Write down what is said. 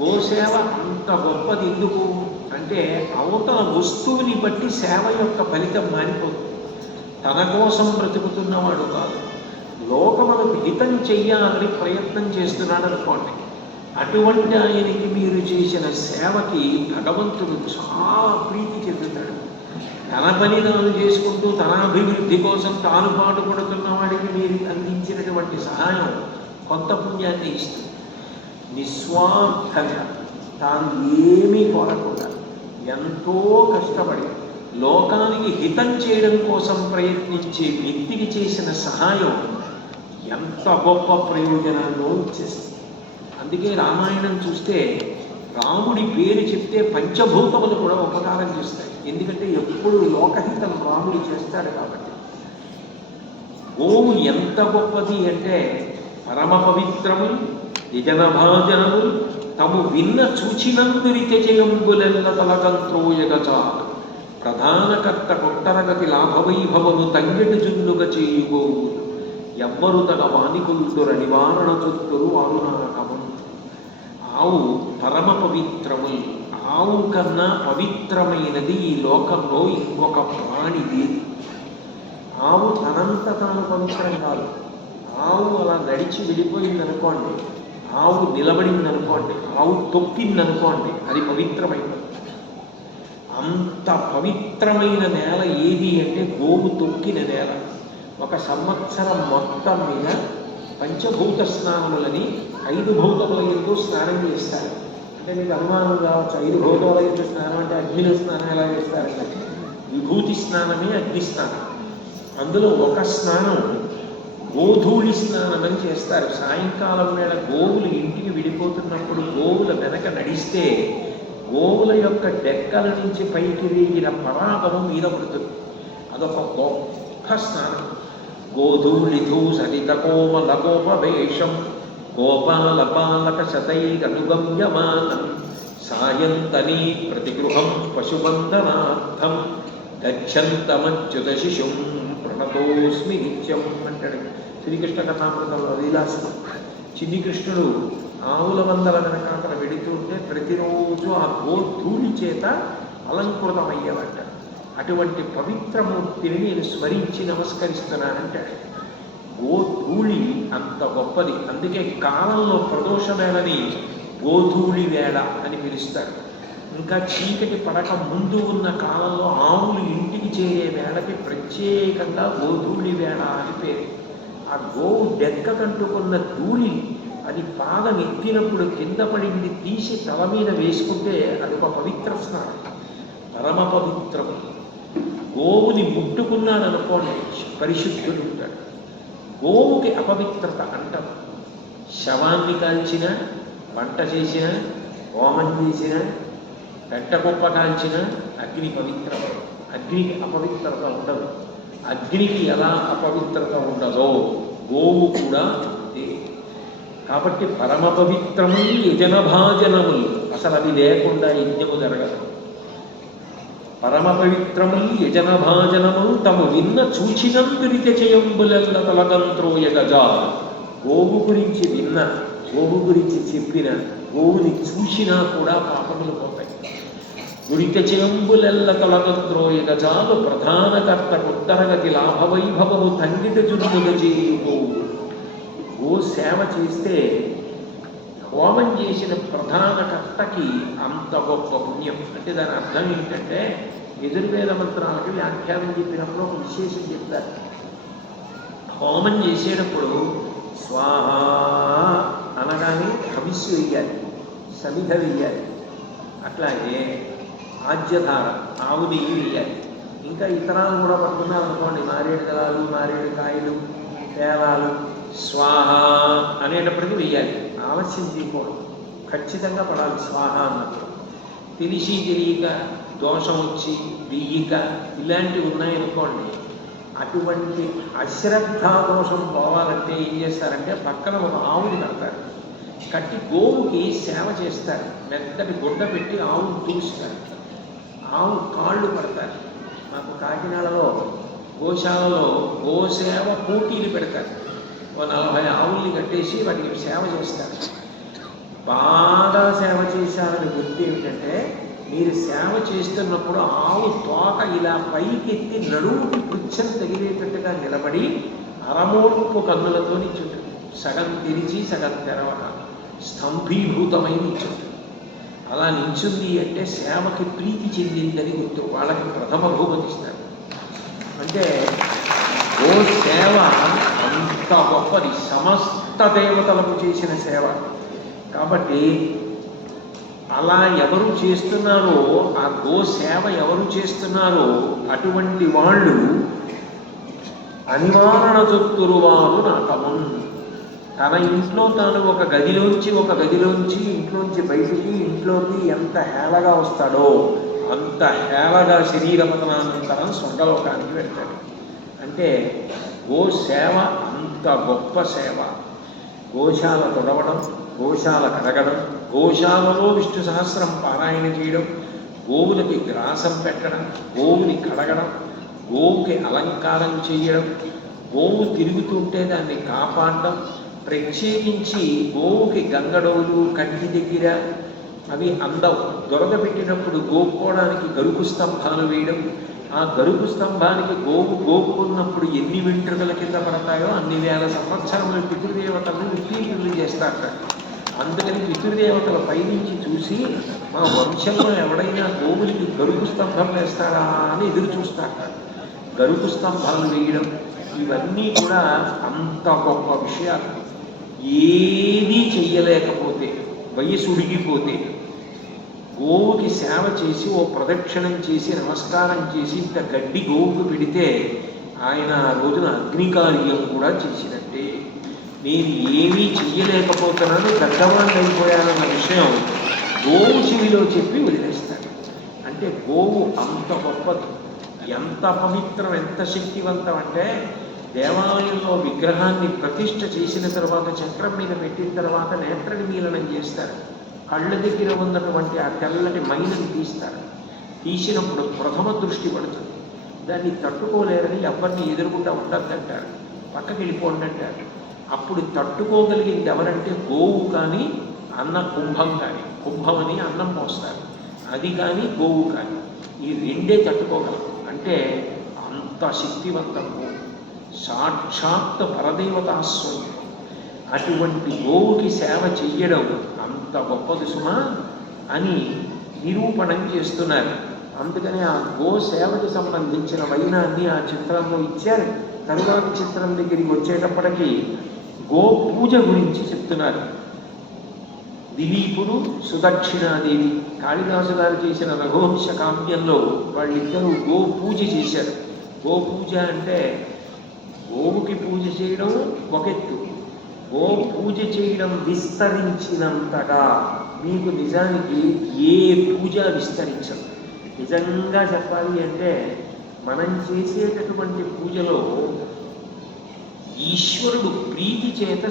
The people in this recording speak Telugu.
గోసేవ అంత గొప్పది ఎందుకు అంటే అవతల వస్తువుని బట్టి సేవ యొక్క ఫలితం మారిపోతుంది. తన కోసం బ్రతుకుతున్నవాడు కాదు, లోకములకు హితం చెయ్యాలని ప్రయత్నం చేస్తున్నాడు అనుకోండి. అటువంటి ఆయనకి మీరు చేసిన సేవకి భగవంతుడు చాలా ప్రీతి చెందుతాడు. తన పని తాను చేసుకుంటూ తన అభివృద్ధి కోసం తాను పాటుపడుతున్న వాడికి మీరు అందించినటువంటి సహాయం కొంత పుణ్యాన్ని ఇస్తుంది. నిస్వార్థంగా తాను ఏమీ కోరకుండా ఎంతో కష్టపడి లోకానికి హితం చేయడం కోసం ప్రయత్నించే వ్యక్తికి చేసిన సహాయం ఎంత గొప్ప ప్రయోజనాల్లో ఇచ్చేస్తుంది. అందుకే రామాయణం చూస్తే రాముడి పేరు చెప్తే పంచభూతములు కూడా ఉపకారం చేస్తాయి. ఎందుకంటే ఎప్పుడు లోకహితం రాముడు చేస్తాడు కాబట్టి. గోవు ఎంత గొప్పది అంటే పరమ పవిత్రము యజనభాజనము తము విన్న చూచినందురితే జయంబులెల్ల తలకంత్రోయగచాలు ప్రధానకర్త కొట్టరగతి లాభవైభవము తంగెటు జున్నుగ చేయుగోవు ఎవ్వరు తన వానికులుతుర నివారణ చుట్టురు వారునాకము. ఆవు పరమ పవిత్రము. ఆవు కన్నా పవిత్రమైనది ఈ లోకంలో ఇంకొక ప్రాణి లేదు. ఆవు తనంత తాను పవిత్రం కాదు. ఆవు అలా నడిచి వెళ్ళిపోయిందనుకోండి, ఆవు నిలబడిందనుకోండి, ఆవు తొక్కిందనుకోండి, అది పవిత్రమైనది. అంత పవిత్రమైన నేల ఏది అంటే గోవు తొక్కిన నేల. ఒక సంవత్సరం మొత్తం మీద పంచభూత స్నానములని 5 భూతముల ఎందు స్నానం చేస్తారు. అంటే మీకు అనుమానం కావచ్చు, 5 భూతముల ఎందు స్నానం అంటే అగ్నిలో స్నానం ఎలా చేస్తారంటే విభూతి స్నానమే అగ్ని స్నానం. అందులో ఒక స్నానం గోధూళి స్నానం అని చేస్తారు. సాయంకాలం వేళ గోవులు ఇంటికి విడిపోతున్నప్పుడు గోవుల వెనక నడిస్తే గోవుల యొక్క డెక్కల నుంచి పైకి రేగిన పరాగము మీద పడుతుంది. అదొక గొప్ప స్నానం. గోధూళిధూ సరిత కోమల గోపవేషం గోపాల బాలక శతైరనుగమ్యమానం సాయంతనీ ప్రతిగృహం పశుబంధనార్థం గచ్చంతమచ్యుత శిశుం ప్రణతోస్మి నిత్యం అంటాడు శ్రీకృష్ణ కథామృతంలో లీలాసం. చిన్ని కృష్ణుడు ఆవుల వందల వెనకాతల వెడుతుంటే ప్రతిరోజు ఆ గోధూళి చేత అలంకృతమయ్యేవాట. అటువంటి పవిత్రమూర్తిని నేను స్మరించి నమస్కరిస్తున్నానంటాడు. గోధూళి అంత గొప్పది. అందుకే కాలంలో ప్రదోష వేళని గోధూళి వేళ అని పిలుస్తారు. ఇంకా చీకటి పడక ముందు ఉన్న కాలంలో ఆవులు ఇంటికి చేరే వేళకి ప్రత్యేకంగా గోధూళి వేళ అని పేరు. ఆ గోవు డెక్క కంటుకున్న ధూళి అది పాదం ఎత్తినప్పుడు కింద పడింది తీసి తల మీద వేసుకుంటే అది ఒక పవిత్ర స్నానం, పరమ పవిత్రము. గోవుని ముట్టుకున్నాడు అనుకోండి పరిశుద్ధుడు ఉంటాడు. గోవుకి అపవిత్రత అంటాం. శవాన్ని కాల్చిన, వంట చేసిన, హోమం చేసిన, పెట్టకుప్ప కాల్చిన అగ్ని పవిత్రం. అగ్నికి అపవిత్రత ఉండదు. అగ్నికి ఎలా అపవిత్రత ఉండదో గోవు కూడా అంతే. కాబట్టి పరమ పవిత్రములు యజనభాజనములు, అసలు అది లేకుండా యజ్ఞము జరగదు. పరమ పవిత్రములు యజనభాజనములు తము విన్న చూచినందురితే చేయంబులెల్ల తలకంత్రోయగజా. గోవు గురించి విన్న, గోవు గురించి చెప్పిన, గోవుని చూసినా కూడా పాపములు పోతాయి. గురిత చేయంబులెల్ల తలకంత్రోయగజాలు ప్రధానకర్త ఉత్తరగతి లాభవైభవము తంగిట జున్నుగ చేయు గోవు. గో సేవ చేస్తే హోమం చేసిన ప్రధానకర్తకి అంత గొప్ప పుణ్యం. అంటే దాని అర్థం ఏంటంటే యజుర్వేద మంత్రాలకి వ్యాఖ్యానం చెప్పినప్పుడు ఒక విశేషం చెప్తారు. హోమం చేసేటప్పుడు స్వాహ అనగానే హవిస్సు వెయ్యాలి, సమిధ వెయ్యాలి. అట్లాగే ఆజ్యధార ఆవు నెయ్యి వెయ్యాలి. ఇంకా ఇతరాలు కూడా పడుతున్నారు అనుకోండి, మారేడు దళాలు, మారేడు కాయలు, పేలాలు, స్వాహ అనేటప్పటికీ వెయ్యాలి. ఆలస్యం చేయకూడదు, ఖచ్చితంగా పడాలి స్వాహ అన్నప్పుడు. తెలిసి తెలియక దోషం వచ్చి వెయ్యిక ఇలాంటివి ఉన్నాయనుకోండి, అటువంటి అశ్రద్ధా దోషం పోవాలంటే ఏం చేస్తారంటే పక్కన ఒక ఆవుని కడతారు. కట్టి గోవుకి సేవ చేస్తారు. మెత్తటి గుడ్డ పెట్టి ఆవును తూస్తారు. ఆవు కాళ్ళు పడతారు. మాకు కాకినాడలో గోశాలలో గోసేవ పోటీలు పెడతారు. ఓ 40 ఆవుల్ని కట్టేసి వాటికి సేవ చేస్తారు. బాగా బాగా సేవ చేశారని గుర్తు ఏమిటంటే, మీరు సేవ చేస్తున్నప్పుడు ఆవు తోక ఇలా పైకెత్తి నడుముకి పుచ్చం తగిలేటట్టుగా నిలబడి అరమోడుపు కన్నులతో నిల్చుంటుంది. సగం తెరిచి సగం తెరవక స్తంభీభూతమై నిల్చుంటుంది. అలా నిల్చుంది అంటే సేవకి ప్రీతి చెందిందని గుర్తు. వాళ్ళకి ప్రథమ బహుమతిస్తారు. అంటే ఓ సేవ అంత గొప్పది, సమస్త దేవతలకు చేసిన సేవ. కాబట్టి అలా ఎవరు చేస్తున్నారో, ఆ గో సేవ ఎవరు చేస్తున్నారో అటువంటి వాళ్ళు అనివారణ చొత్తురువారు నాకమున్. తన ఇంట్లో తాను ఒక గదిలోంచి ఇంట్లోంచి బయటికి, ఇంట్లోకి ఎంత హేళగా వస్తాడో అంత హేళగా శరీరపతనానంతరం స్వర్గలోకానికి వెళ్తాడు. అంటే గో సేవ అంత గొప్ప సేవ. గోశాల తొడవడం, గోశాల కడగడం, గోశాలలో విష్ణు సహస్రం పారాయణ చేయడం, గోవులకి గ్రాసం పెట్టడం, గోవుని కడగడం, గోవుకి అలంకారం చేయడం, గోవు తిరుగుతుంటే దాన్ని కాపాడడం, ప్రత్యేకించి గోవుకి గంగడోలు కంటి దగ్గర అవి అందం. దొరద పెట్టినప్పుడు గోపుకోవడానికి గరుకు స్తంభాలు వేయడం, ఆ గరుకు స్తంభానికి గోవు గోపుకున్నప్పుడు ఎన్ని వెంట్రుకల కింద పడతాయో అన్ని వేల సంవత్సరములు పితృదేవతలను విప్రీతులు చేస్తారట. అందుకని పితృదేవతల పైనుంచి చూసి మా వంశంలో ఎవడైనా గోవులకి గరుకు స్తంభం వేస్తాడా అని ఎదురు చూస్తారట. గరుకు స్తంభాలు వేయడం ఇవన్నీ కూడా అంత గొప్ప విషయాలు. ఏదీ చెయ్యలేకపోతే, వయసు ఉడిగిపోతే గోవుకి సేవ చేసి ఓ ప్రదక్షిణం చేసి నమస్కారం చేసి ఇంత గడ్డి గోవుకు పెడితే ఆయన ఆ రోజున అగ్నికార్యం కూడా చేసినట్టే. నేను ఏమీ చెయ్యలేకపోతున్నాను, గడ్డవాన్ని అయిపోయానన్న విషయం గోవు చెవిలో చెప్పి వదిలేస్తాడు. అంటే గోవు అంత గొప్పది, ఎంత పవిత్రం, ఎంత శక్తివంతం. అంటే దేవాలయంలో విగ్రహాన్ని ప్రతిష్ఠ చేసిన తర్వాత, చక్రం మీద పెట్టిన తర్వాత నేత్ర నిమీలనం చేస్తారు. కళ్ళ దగ్గర ఉన్నటువంటి ఆ తెల్లటి మైనని తీస్తారు. తీసినప్పుడు ప్రథమ దృష్టి పడుతుంది. దాన్ని తట్టుకోలేరని ఎవరిని ఎదురుకుండా ఉండద్దంటారు, పక్కకి వెళ్ళిపోండి అంటారు. అప్పుడు తట్టుకోగలిగింది ఎవరంటే గోవు కానీ అన్న కుంభం కానీ. కుంభం అని అన్నం పోస్తారు, అది కానీ గోవు కానీ, ఈ రెండే తట్టుకోగలరు. అంటే అంత శక్తివంతము, సాక్షాత్ పరదేవతా స్వరూపం. అటువంటి గోవుకి సేవ చెయ్యడం అంత గొప్పది సుమా అని నిరూపణం చేస్తున్నారు. అందుకని ఆ గో సేవకి సంబంధించిన వైనాన్ని ఆ చిత్రంలో ఇచ్చారు. తరువాతి చిత్రం దగ్గరికి వచ్చేటప్పటికీ గో పూజ గురించి చెప్తున్నారు. దిలీపుడు, సుదక్షిణాదేవి, కాళిదాసు గారు చేసిన రఘువంశ కావ్యంలో వాళ్ళిద్దరూ గో పూజ చేశారు. గో పూజ అంటే గోవుకి పూజ చేయడం ఒక ఎత్తు, గో పూజ చేయడం విస్తరించినంతగా మీకు నిజానికి ఏ పూజ విస్తరించదు. నిజంగా చెప్పాలి అంటే మనం చేసేటటువంటి పూజలో ఈశ్వరుడు ప్రీతి చేత